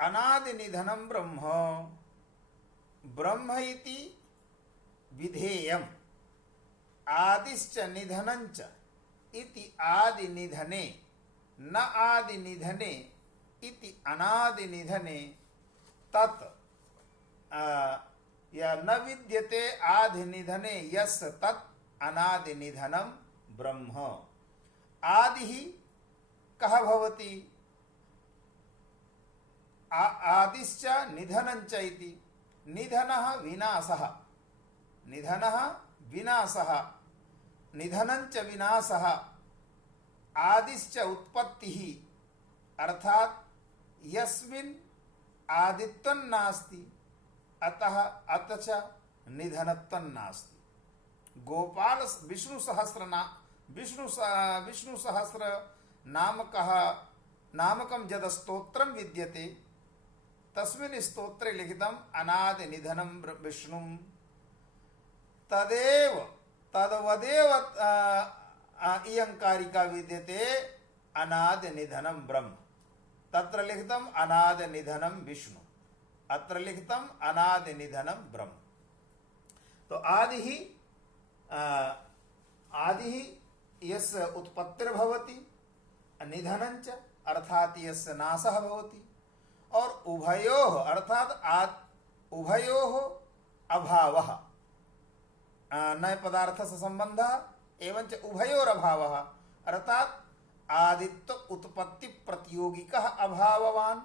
अनादि निधनं ब्रह्म ब्रह्म इति विधेयम् आदिश्च निधनञ्च इति आदि निधने न आदि निधने इति अनादि निधने तत् या न विद्यते आदि निधने यस्य तत् अनादि निधनं ब्रह्म। आदि ही कः भवति? आदिश्च निधनञ्च इति। निधनः विनाशः, निधनः विनाशः, निधनञ्च विनाशः, आदिश्च उत्पत्तिः, अर्थात यस्मिन् आदित्वं नास्ति अतः अतच निधनत्वं नास्ति। गोपाल विष्णु सहस्र नामकं यद स्तोत्रं विद्यते तस्मिन् स्तोत्रे लिखितम् अनादि निधनं विष्णुं तदेव तद्वदेव इयंकारिका विद्यते अनादि निधनं ब्रह्म। तत्र लिखितम् अनादि निधनं विष्णु, अत्र लिखितम् अनादि निधनं ब्रह्म। तो आदि ही यस्य उत्पत्तिर्भवति, निधनञ्च अर्थात यस्य नाशः भवति, और उभयोः अर्थात उभयोः अभावः नए पदार्थ से संबंधः एवंच उभयोरभावः अर्थात आदित्य उत्पत्ति प्रतियोगिकः अभाववान्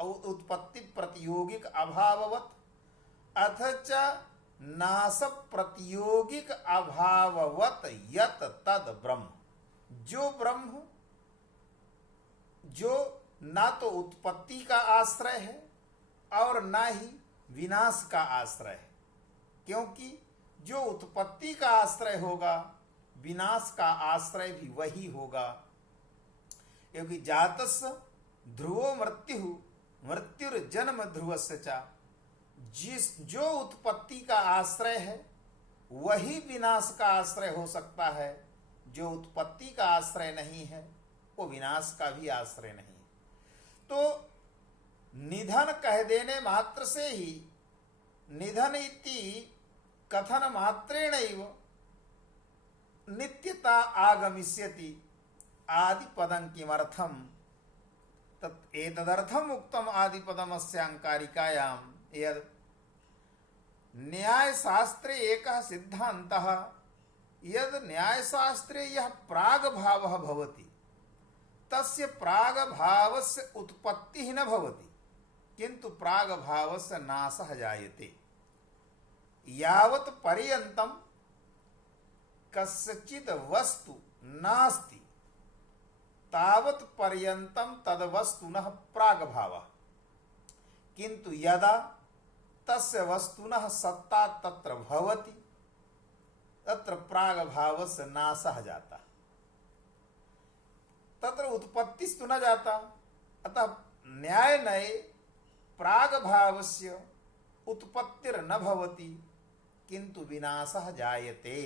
उत्पत्ति प्रतियोगिक अभाववत् अथ च नाश प्रतियोगिक अभाववत् यत तद ब्रह्म। जो ब्रह्म जो ना तो उत्पत्ति का आश्रय है और ना ही विनाश का आश्रय है, क्योंकि जो उत्पत्ति का आश्रय होगा विनाश का आश्रय भी वही होगा। क्योंकि जातस्य ध्रुवो मृत्यु मृत्युर्जन्म ध्रुवस्य च, जो उत्पत्ति का आश्रय है वही विनाश का आश्रय हो सकता है, जो उत्पत्ति का आश्रय नहीं है वो विनाश का भी आश्रय नहीं। तो निधन कह देने मात्र से ही निधन इति कथन मात्रेणैव नित्यता आगमिष्यति आदि पदं किमर्थम तत् एतदर्थम उक्तम आदि पदमस्यांकारिकायां यद् न्याय शास्त्रे एकः सिद्धान्तः यद् न्याय शास्त्रे यः प्राग भावः भवति तस्य प्राग भावस्य उत्पत्तिः न भवति किन्तु प्राग भावस्य नाशः जायते। यावत् पर्यन्तं कस्यचित् वस्तु नास्ति तावत् पर्यन्तं तद्वस्तुनः प्रागभावः, किन्तु यदा तस्य वस्तुनः सत्ता तत्र भवति तत्र प्रागभावस्य नाशः जाता, तत्र उत्पत्तिस्तु न जाता। अतः न्यायनये प्रागभावस्य उत्पत्तिर्न भवति किन्तु विनाशः जायते।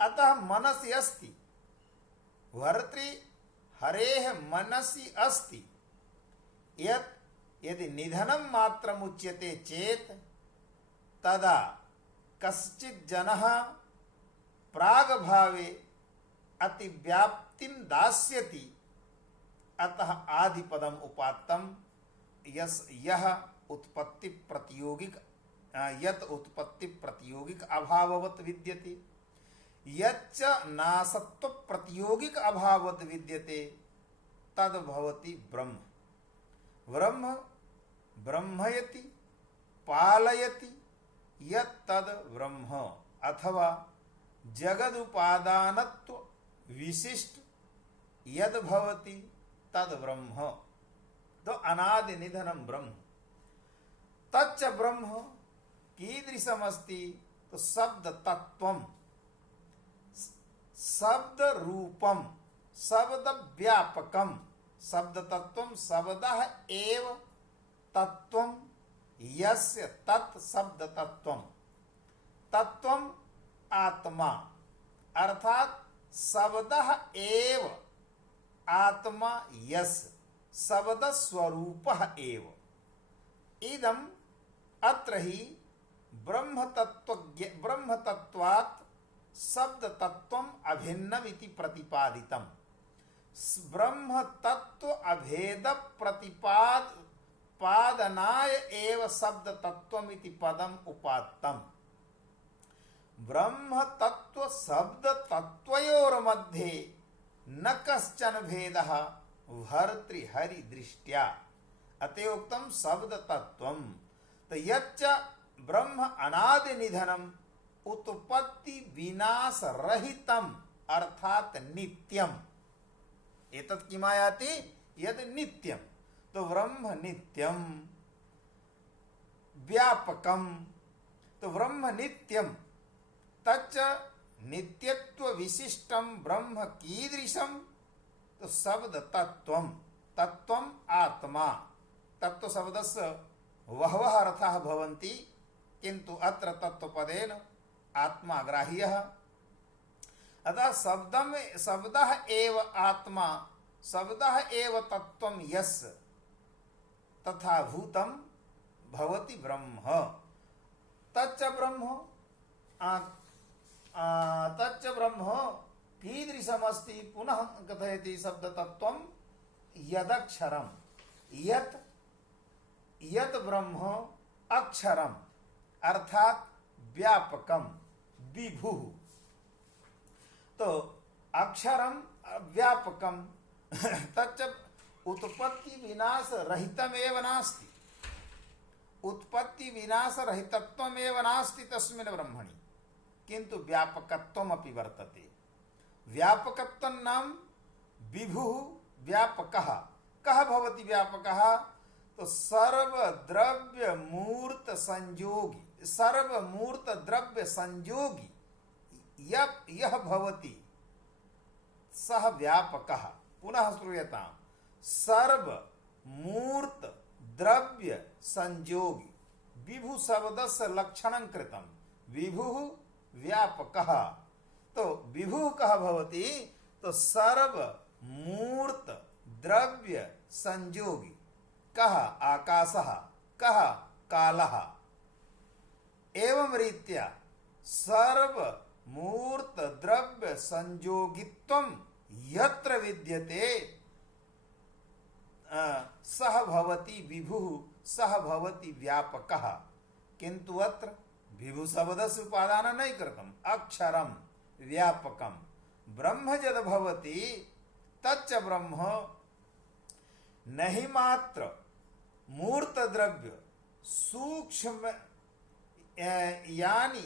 अतः मनसि अस्ति भर्तृ हरेः मनसि अस्ति यत् यदि निधनं मात्रम् उच्यते चेत् तदा कश्चित् जनः प्रागभावे अतिव्याप्तिं दास्यति। अतः आदिपदम् उपात्तं यः उत्पत्ति प्रतियोगिक यत् उत्पत्ति प्रतियोगिक अभाववत् विद्यते यच्च नासत्व प्रतियोगिक अभाववत् विद्यते तद् भवति ब्रह्म। ब्रह्म ब्रह्मयति पालयति यत् तद् ब्रह्म अथवा जगदुपादानत्व विशिष्ट यद् भवति तद् ब्रह्म। तो अनादि निधनं ब्रह्म। तच्च ब्रह्म कीदृशमस्ति? तो शब्द तत्वम्, शब्द रूपम, शब्द व्यापकम। शब्द तत्वम् शब्दः एव तत्वम् यस्य तत् शब्द तत्वम्। तत्वम् आत्मा अर्थात शब्दः एव आत्मा यस्य शब्द स्वरूपः एव। इदम अत्र ही ब्रह्मतत्वात् शब्द तत्वम अभिन्नम इति प्रतिपादितम। ब्रह्म तत्व अभेद प्रतिपादनाय एव शब्द तत्वम इति पदम उपात्तम। ब्रह्म तत्व शब्द तत्वयोर मध्ये न कश्चन भेदः भर्तृहरि दृष्ट्या अतयोक्तम शब्द तत्वम। तो यच्च ब्रह्म अनादि निधनम उत्पत्ति विनाश रहितम अर्थात नित्यम। एतत् किमायाति यद नित्यम। तो ब्रह्म नित्यम व्यापकम। तो ब्रह्म नित्यम तच्च नित्यत्व विशिष्टम ब्रह्म कीदृशम। तो शब्द तत्वम। तत्वम आत्मा। तत्व शब्दस्य बहवः अर्थाः भवन्ति किन्तु अत्र तत्वपदेन आत्मा ग्राह्यः। अतः शब्दः एव आत्मा शब्दः एव तत्वं यस्य तथा भूतं भवति ब्रह्म। तच्च ब्रह्म कीदृशमस्ति। पुनः कथयति शब्दतत्त्वं यदक्षरं यत् ब्रह्म अक्षरम अर्थात व्यापकम विभु। तो अक्षरम व्यापकम तच्च उत्पत्ति विनाश रहितमेव नास्ति। उत्पत्ति विनाश रहितत्वमेव नास्ति तस्मिन् ब्रह्मणि किन्तु व्यापकत्वमपि वर्तते। व्यापकत्वं नाम विभु व्यापकः। कः भवति व्यापकः। तो सर्वद्रव्य मूर्त संयोगी सर्वमूर्त द्रव्य संयोगी यह भवति सह व्यापकः। पुनः श्रूयतां सर्वमूर्त द्रव्य संयोगी विभु शब्दस्य लक्षणं कृतं। विभु व्यापकः। तो विभु कः भवति। तो सर्वमूर्त द्रव्य संयोगी कः आकाशः कः कालः। एवं रीत्या सर्वमूर्त द्रव्य संयोगित्वं यत्र विद्यते सह भवति विभुः सह भवति व्यापकः। किन्तु अत्र विभु शब्दस्य उपादानं नहीं कृतम्। अक्षरं व्यापकं ब्रह्म यद् भवति तच्च ब्रह्म नहि मात्र मूर्त द्रव्य यानि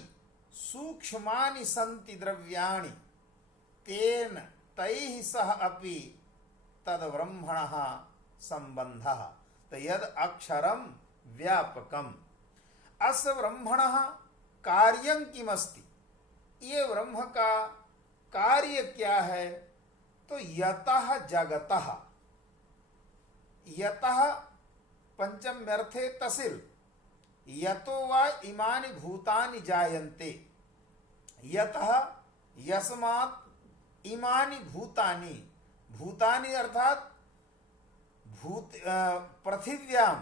सूक्ष्मानि सन्ति द्रव्याणि तेन तैः सह अपि तद् ब्रह्मणः संबंधः। तो यद् अक्षरं व्यापकम् अस्य ब्रह्मणः कार्यं किमस्ति। ये ब्रह्म का कार्य क्या है। तो यतः जगतः यतः पंचम्यर्थे तसिल यतो वा इमानि भूतानि जायन्ते। यतः यस्मात् इमानि भूतानि भूतानि अर्थात पृथिव्यां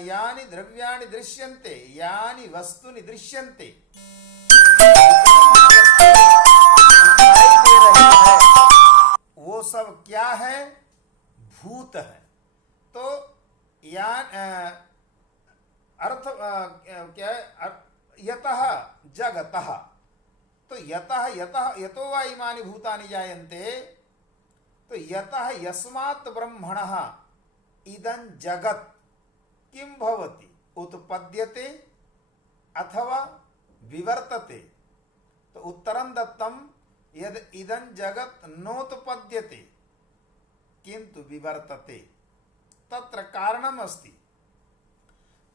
यानि द्रव्याणि दृश्यन्ते यानि वस्तुनि दृश्यन्ते वो सब क्या है भूत है। तो अर्थ क्या है यतः जगतः। तो यतो वा इमानि भूतानि जायन्ते। तो यतः यस्मात् ब्रह्मणः इदं जगत् किं भवति उत्पद्यते अथवा विवर्तते। तो उत्तरं दत्तं यद् इदं जगत् नोत्पद्यते किन्तु विवर्तते। तत्र कारणम् अस्ति।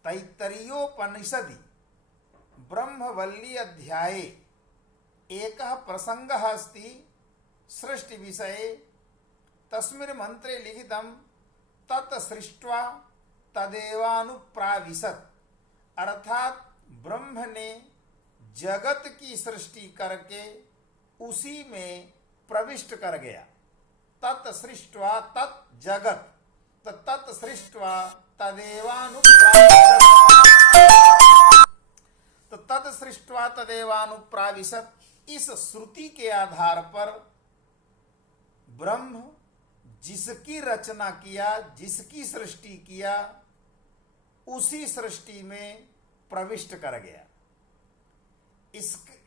तैत्तरीयोपनिषदि ब्रह्मवल्ली अध्याये एकः प्रसङ्गः अस्ति सृष्टि विषये। तस्मिन् मंत्रे लिखितं तत् सृष्ट्वा तदेवानुप्राविशत्। अर्थात ब्रह्म ने जगत की सृष्टि करके उसी में प्रविष्ट कर गया। तत् सृष्ट्वा तत् जगत। तो तत् सृष्ट्वा तदेवानुप्राविशत्, तो तत् सृष्ट्वा तदेवानुप्राविशत्, इस श्रुति के आधार पर ब्रह्म जिसकी रचना किया, जिसकी सृष्टि किया, उसी सृष्टि में प्रविष्ट कर गया।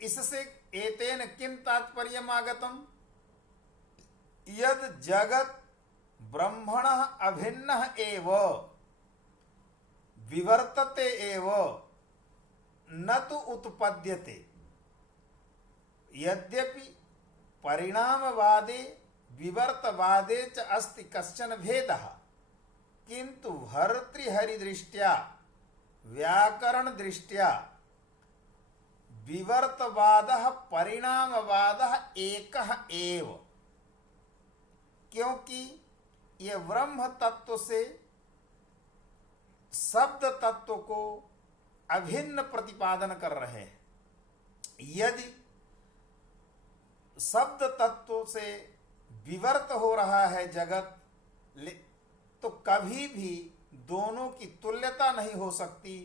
इससे एतेन किम तात्पर्यम आगतम, यद जगत ब्रह्मणः अभिन्नः एव विवर्तते एव न तो उत्पद्यते, यद्यपि परिणामवादे विवर्तवादे च अस्ति कश्चन भेदः, किंतु भर्तृहरिदृष्ट्या व्याकरण दृष्ट्या विवर्तवादः परिणामवादः एकः एव, क्योंकि ये ब्रह्म तत्व से शब्द तत्व को अभिन्न प्रतिपादन कर रहे हैं। यदि शब्द तत्व से विवर्त हो रहा है जगत, तो कभी भी दोनों की तुल्यता नहीं हो सकती,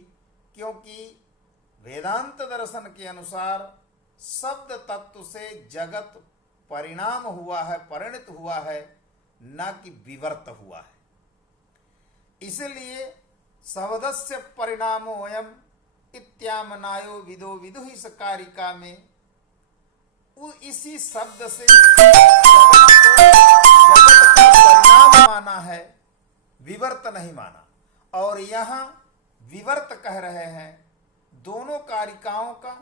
क्योंकि वेदांत दर्शन के अनुसार शब्द तत्व से जगत परिणाम हुआ है, परिणत हुआ है, न कि विवर्त हुआ है। इसलिए शब्दस्य परिणामो अयम् इत्यामनायो विदो विदुः, इस कारिका में इसी शब्द से जगत का परिणाम माना है, विवर्त नहीं माना। और यहाँ विवर्त कह रहे हैं, दोनों कारिकाओं का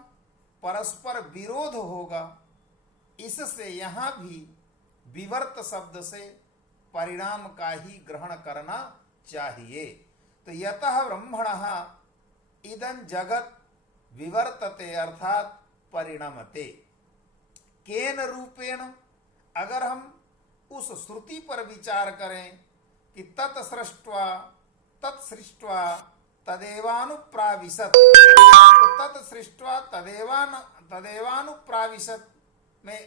परस्पर विरोध होगा, इससे यहाँ भी विवर्त शब्द से परिणाम का ही ग्रहण करना चाहिए। तो यतः ब्रह्मणः इदं जगत विवर्तते अर्थात परिणमते, केन रूपेण, अगर हम उस श्रुति पर विचार करें कि तत्सृष्ट्वा तत्सृष्ट्वा तदेवानुप्राविशत्, तो तत्सृष्ट्वा तदेवानुप्राविशत् में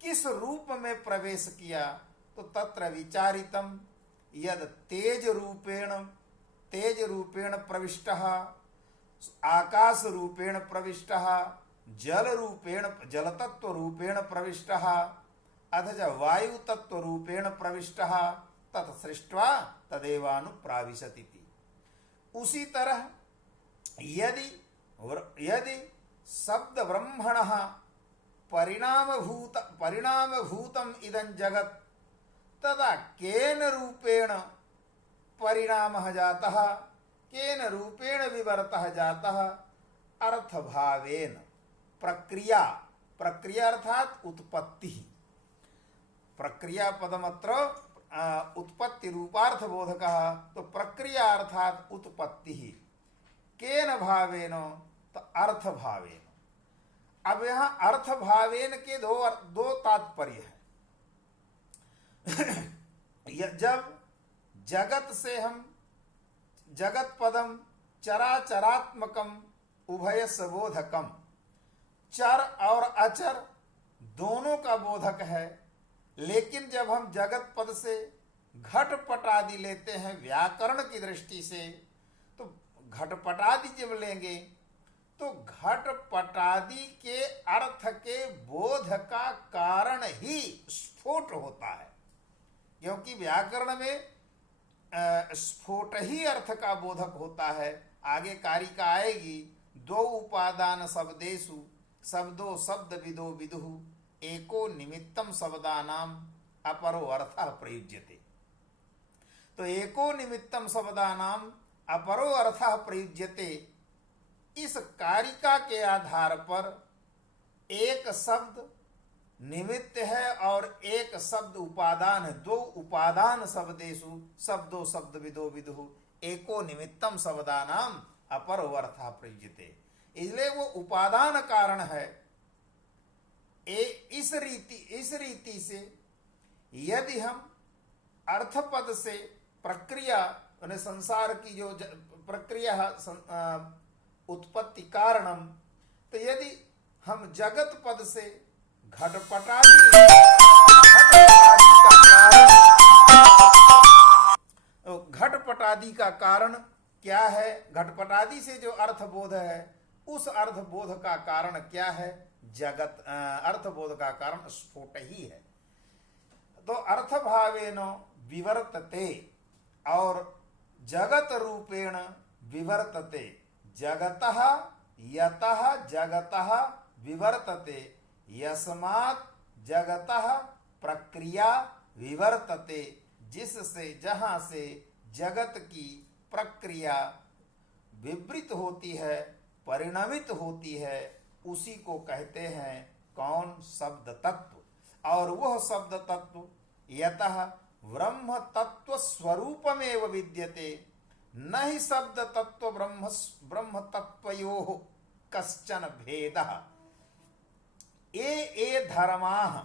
किस रूप में प्रवेश किया, तो तत्र विचारितम यद तेज रूपेण प्रविष्टः, आकाश रूपेण प्रविष्टः, जल तत्व रूपेण प्रविष्टः, अथ वायु तत्व रूपेण प्रविष्टः, तत्सृष्ट्वा तदेवानुप्राविशत् इति। उसी तरह यदि शब्द ब्रह्मणः परिणामभूतम इदं जगत, तदा केन रूपेण परिणामः जातः, केन रूपेण विवर्तः जातः, अर्थभावेन, प्रक्रिया अर्थात उत्पत्ति, प्रक्रिया पदमत्र उत्पत्ति रूपार्थ बोधकः, तो प्रक्रिया अर्थात उत्पत्ति, केन भावेन, तो अर्थ भावेन। अब यहाँ अर्थ भावेन के दो तात्पर्य है। जब जगत से हम जगत पदम चराचरात्मकम उभयस्य बोधकम, चर और अचर दोनों का बोधक है, लेकिन जब हम जगत पद से घटपट आदि लेते हैं व्याकरण की दृष्टि से, तो घटपटादि जब लेंगे तो घटपटादि के अर्थ के बोध का कारण ही स्फोट होता है, क्योंकि व्याकरण में स्फोट ही अर्थ का बोधक होता है। आगे कारिका आएगी, दो उपादान शब्देषु शब्दो शब्द विदो विदुः एको निमित्तम शब्दानाम अपरो अर्थः प्रयुज्यते। तो एको निमित्तम शब्दानाम अपरो अर्थः प्रयुज्यते, इस कारिका के आधार पर एक शब्द निमित्त है और एक शब्द उपादान है। दो उपादान शब्देषु शब्दो शब्द विदो विदुः एको निमित्तम शब्दानाम अपरो अर्थः प्रयुज्यते, इसलिए वो उपादान कारण है। इस रीति से यदि हम अर्थपद से प्रक्रिया, संसार की जो प्रक्रिया उत्पत्ति कारणम, तो यदि हम जगत पद से घटपटादि का कारण घटपट आदि का कारण क्या है, घटपट आदि से जो अर्थबोध है उस अर्थबोध का कारण क्या है, जगत अर्थबोध का कारण स्फोट ही है। तो अर्थभावेन विवर्तते और जगत रूपेण विवर्तते, जगतः यतः जगतः विवर्तते, यस्मात् जगतः प्रक्रिया विवर्तते, जिससे जहां से जगत की प्रक्रिया विवृत होती है, परिणमित होती है, उसी को कहते हैं कौन, शब्द तत्व। और वह शब्द तत्व यतः ब्रह्म तत्व स्वरूपमेव विद्यते, न ही शब्द तत्व ब्रह्म तत्वयोः कश्चन भेदः। ए धर्माः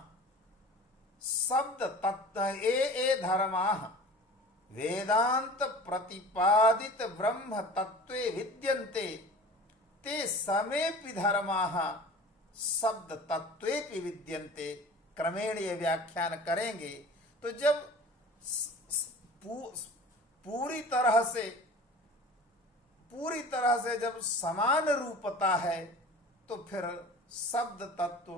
शब्द तत्व ए धर्माः वेदांत प्रतिपादित ब्रह्म तत्वे विद्यन्ते, ते समेपि धर्माः शब्द तत्वेपि विद्यन्ते। क्रमेण ये व्याख्यान करेंगे तो जब पूरी तरह से जब समान रूपता है तो फिर शब्द तत्व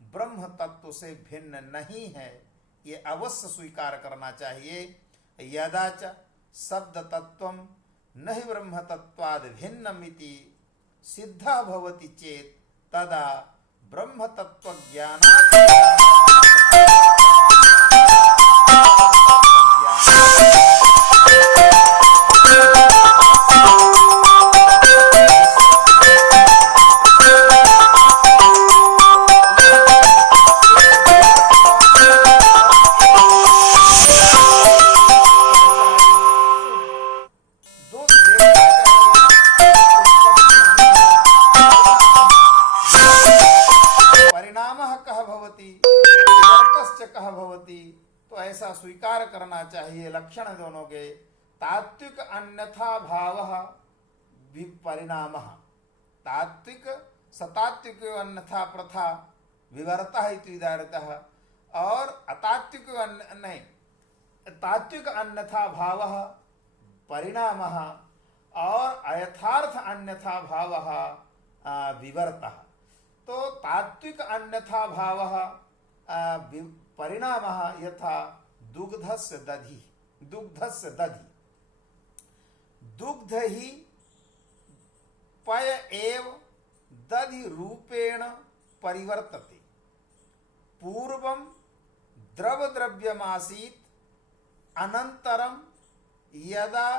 ब्रह्म तत्व से भिन्न नहीं है, ये अवश्य स्वीकार करना चाहिए। यदाच शब्द तत्वं न हि ब्रह्म तत्वाद् भिन्नमिति सिद्धा भवति चेत तदा ब्रह्म तत्व ज्ञानात् स्वीकार करना चाहिए। लक्षण दोनों के तात्विक अन्यथा भाव परिणामः, तात्विक सतात्विक अन्यथा प्रथा विवर्तः इति विदारतः, और अतात्विक नहीं तात्विक अन्यथा भाव परिणामः और अयथार्थ अन्यथा भाव विवर्तः। तो तात्विक अन्यथा भाव परिणामः यथा दुग्धस्य दधि, दुग्धस्य दधि, दुग्ध ही पय एव दधि रूपेण परिवर्तते, पूर्वं द्रव द्रव्यमासीत्, अनन्तरं यदा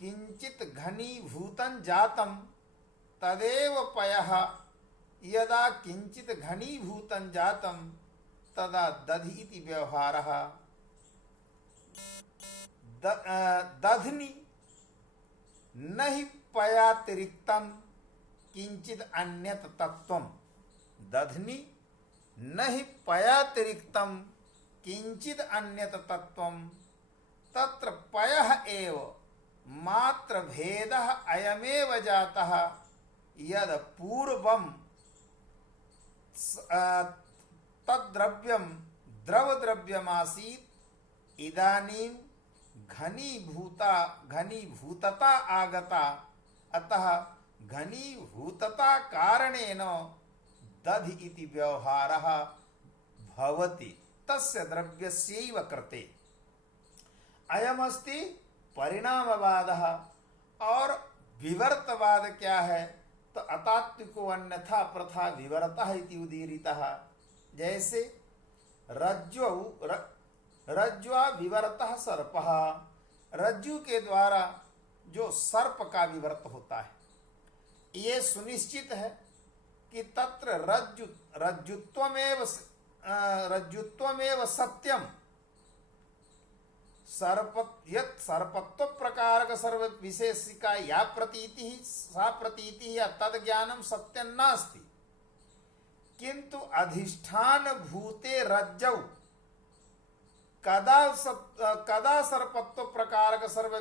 किंचित घनीभूतं जातं तदेव पयः, यदा किंचित घनीभूतं जातं तदा दधि इति व्यवहारः। दध्नि न हि पयातिरिक्तं किंचित अन्यत तत्वं, दध्नि न हि पयातिरिक्तं किंचित अन्यत तत्वं, तत्र पयः एव मात्र भेदः अयमेव जातः, यद पूर्वं तद्द्रव्यं द्रवद्रव्यमासीत्, इदानीं घनीभूतता आगता, अतः घनीभूतता कारणेन दधि इति व्यवहारः भवति, तस्य द्रव्यस्यैव कृते। अयमस्ति परिणामवादः। और विवर्तवाद क्या है, तो अतात्विको अन्यथा प्रथा विवर्तः इति उदीरितः। जैसे रज्ज्वा विवर्तः सर्पः, रज्जु के द्वारा जो सर्प का विवर्त होता है, ये सुनिश्चित है कि तत्र रज्जुत्वमेव सत्यम, सर्पत्व प्रकारक सर्व विशेषिका या प्रतीति सा प्रतीति या तद ज्ञानम सत्यं नास्ति, किंतु अधिष्ठान भूते रज्जौ कदा सर्पत्व प्रकारक सर्व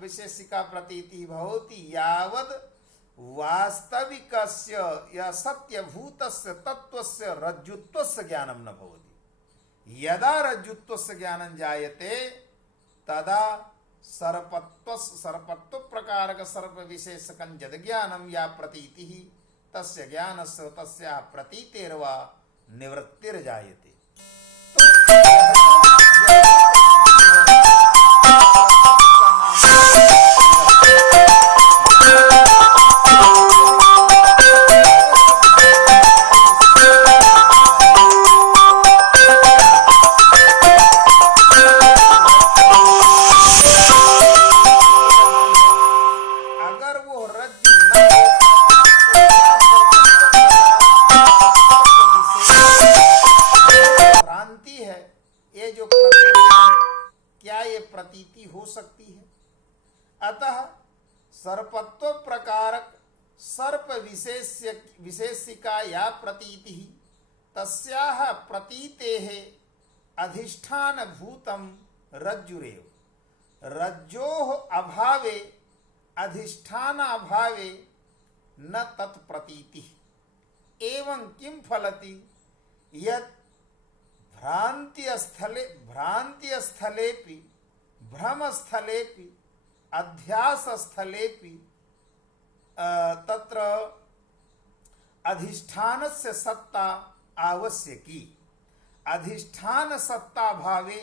विशेषिका प्रतीति भवति, यावद वास्तविकस्य या सत्यभूतस्य तत्वस्य रज्जुत्वस्य ज्ञानं न भवति। यदा रज्जुत्वस्य ज्ञानं जायते तदा सर्पत्व प्रकारक सर्प विशेषकं यद ज्ञानम या प्रतीति तस्य ज्ञानस्य तस्याः प्रतीतेर्वा निवृत्तिर्जायते। प्रतीति हो सकती है। अतः सर्पत्व प्रकारक सर्प विशेषिका या प्रतीति तस्याः प्रतीतेः अधिष्ठान भूतम रज्जुरेव। रज्जोः अभावे अधिष्ठान अभावे न तत्प्रतीति। एवं किं फलति यत् भ्रांतिस्थलेपि भ्रमस्थलेपि अध्यासस्थलेपि तत्र अधिष्ठानस्य सत्ता आवश्यकी। अधिष्ठान सत्ता भावे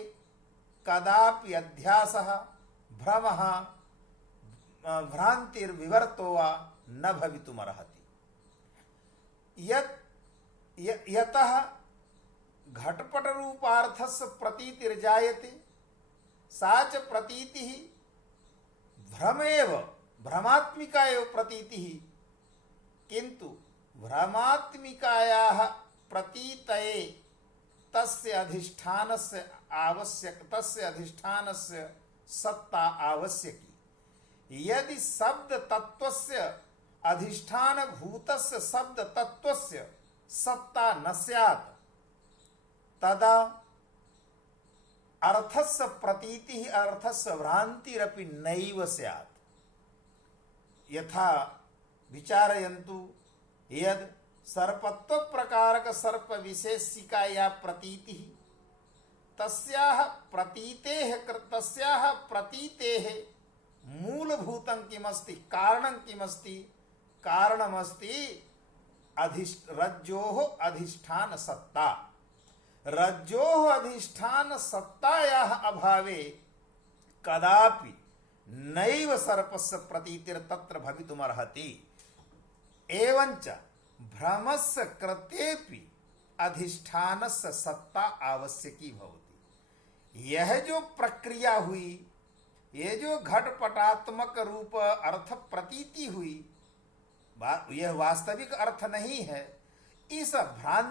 कदापि अध्यासः भ्रमः भ्रांतिर्विवर्तो वा न भवितुमर्हति। यतः घटपट रूपार्थस्य प्रतीतिर्जायते सा च प्रतीतिः भ्रमेव भ्रमात्मिका एव प्रतीतिः। किंतु भ्रमात्मिकायाः प्रतीतये तस्य अधिष्ठानस्य सत्ता आवश्यकी। यदि शब्द तत्वस्य अधिष्ठान भूतस्य शब्द तत्वस्य सत्ता न स्यात् तदा अर्थस्य प्रतीति अर्थस्य भ्रांतिरपि नैव स्यात्। यथा विचारयन्तु यद् सर्पत्व प्रकारक सर्प विशेषिका या प्रतीति तस्याः प्रतीतेः मूलभूतं किमस्ति कारणं किमस्ति। कारणमस्ति रज्जोः अधिष्ठान सत्ता। रज्जोः अधिष्ठान सत्तायाः अभावे कदापि नैव सर्पस्य प्रतीतिर तत्र भवितुमर्हति। एवंच भ्रमस्य कृतेपि अधिष्ठानस्य सत्ता आवश्यकी भवति। यह जो प्रक्रिया हुई, ये जो घटपटात्मक रूप अर्थ प्रतीति हुई, यह वास्तविक अर्थ नहीं है। इस भ्रांति